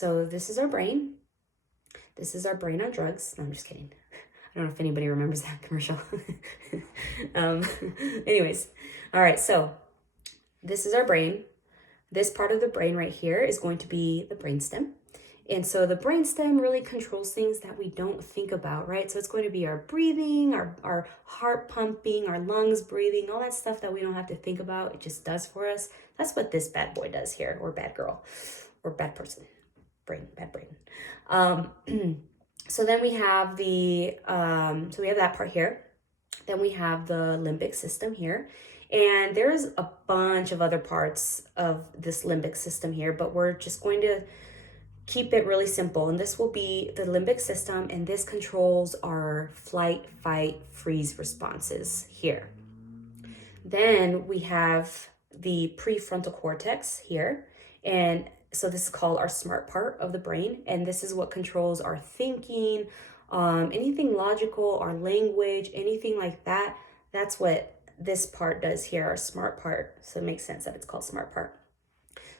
So this is our brain. This is our brain on drugs. No, I'm just kidding. I don't know if anybody remembers that commercial. um, anyways, all right, so this is our brain. This part of the brain right here is going to be the brainstem. And so the brainstem really controls things that we don't think about, right? So it's going to be our breathing, our heart pumping, our lungs breathing, all that stuff that we don't have to think about. It just does for us. That's what this bad boy does here, or bad girl, or bad person. Bad brain. So then we have so we have that part here. Then we have the limbic system here. And there's a bunch of other parts of this limbic system here, but we're just going to keep it really simple. And this will be the limbic system, and this controls our flight, fight, freeze responses here. Then we have the prefrontal cortex here. And so this is called our smart part of the brain. And this is what controls our thinking, anything logical, our language, anything like that. That's what this part does here, our smart part. So it makes sense that it's called smart part.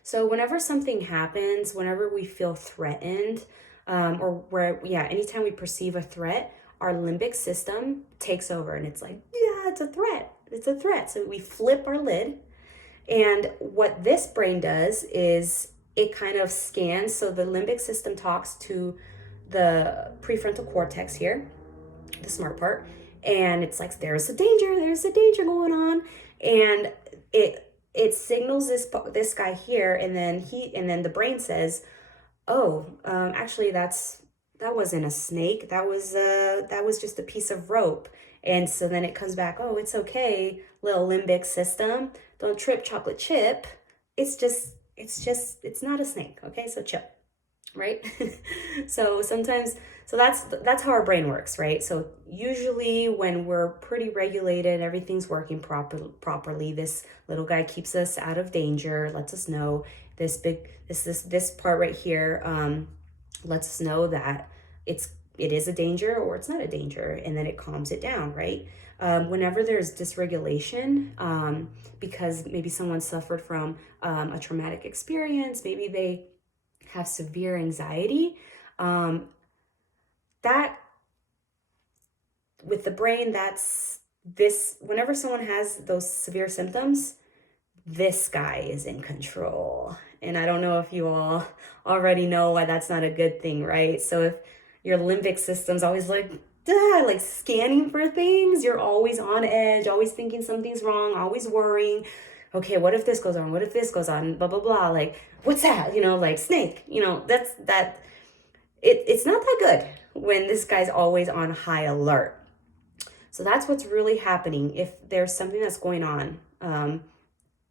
So whenever something happens, whenever we feel threatened, anytime we perceive a threat, our limbic system takes over and it's like, yeah, it's a threat. It's a threat. So we flip our lid. And what this brain does is it kind of scans. So the limbic system talks to the prefrontal cortex here, the smart part, and it's like, there's a danger going on. And it signals this guy here, and then the brain says, oh, actually that wasn't a snake. That was just a piece of rope. And so then it comes back, oh, it's okay, little limbic system. Don't trip, chocolate chip. It's not a snake, okay? So chill, right? So that's how our brain works, right? So usually when we're pretty regulated, everything's working properly, this little guy keeps us out of danger, lets us know this part right here lets us know that it is a danger or it's not a danger, and then it calms it down, right? Whenever there's dysregulation, because maybe someone suffered from a traumatic experience, maybe they have severe anxiety, that with the brain, whenever someone has those severe symptoms, this guy is in control. And I don't know if you all already know why that's not a good thing, right? So if your limbic system's always like scanning for things, you're always on edge, always thinking something's wrong, always worrying. Okay, what if this goes on? What if this goes on? Blah, blah, blah. Like, what's that? Like snake, it's not that good when this guy's always on high alert. So that's what's really happening. If there's something that's going on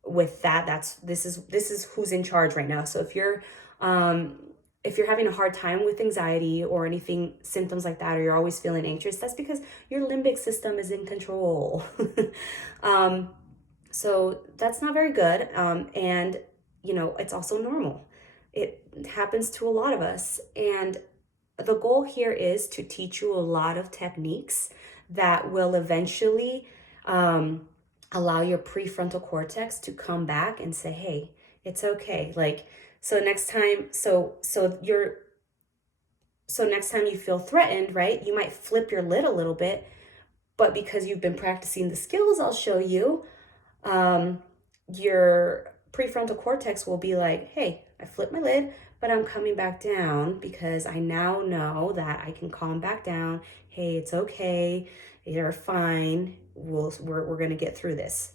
with that, this is who's in charge right now. So if you're having a hard time with anxiety or anything, symptoms like that, or you're always feeling anxious, that's because your limbic system is in control. So that's not very good. And it's also normal. It happens to a lot of us. And the goal here is to teach you a lot of techniques that will eventually allow your prefrontal cortex to come back and say, hey, it's okay. So next time you feel threatened, right, you might flip your lid a little bit, but because you've been practicing the skills I'll show you, your prefrontal cortex will be like, hey, I flipped my lid, but I'm coming back down because I now know that I can calm back down. Hey, it's okay. You're fine. We're going to get through this.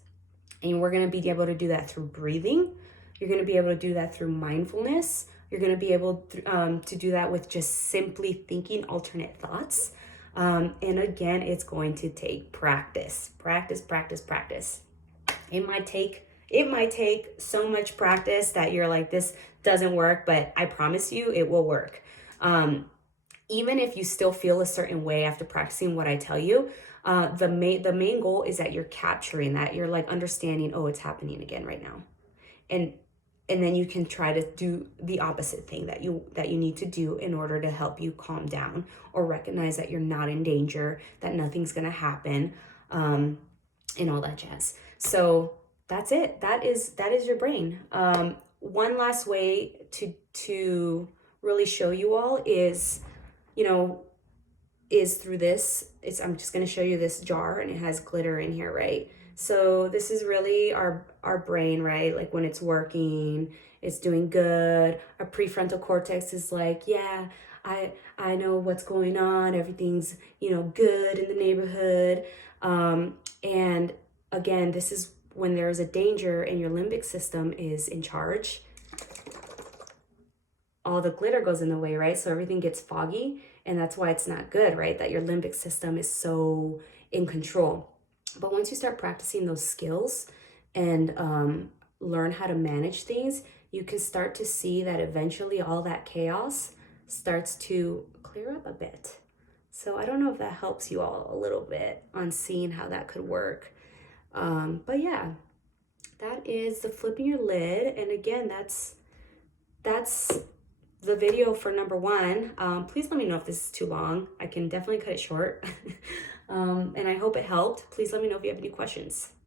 And we're going to be able to do that through breathing. You're going to be able to do that through mindfulness. You're going to be able to do that with just simply thinking alternate thoughts. And again, it's going to take practice. It might take so much practice that you're like, this doesn't work, but I promise you it will work. Even if you still feel a certain way after practicing what I tell you, the main goal is that you're capturing that. You're like understanding, oh, it's happening again right now. And then you can try to do the opposite thing that you need to do in order to help you calm down or recognize that you're not in danger, that nothing's going to happen, and all that jazz. So that's it. That is your brain. One last way to really show you all is, you know, is through this. I'm just going to show you this jar, and it has glitter in here, right? So this is really our brain, right? Like when it's working, it's doing good. Our prefrontal cortex is like, yeah, I know what's going on. Everything's, you know, good in the neighborhood. And again, this is when there is a danger and your limbic system is in charge. All the glitter goes in the way, right? So everything gets foggy, and that's why it's not good, right? That your limbic system is so in control. But once you start practicing those skills and learn how to manage things, you can start to see that eventually all that chaos starts to clear up a bit. So I don't know if that helps you all a little bit on seeing how that could work. But yeah, that is the flipping your lid. And again, that's the video for number one. Please let me know if this is too long. I can definitely cut it short. And I hope it helped. Please let me know if you have any questions.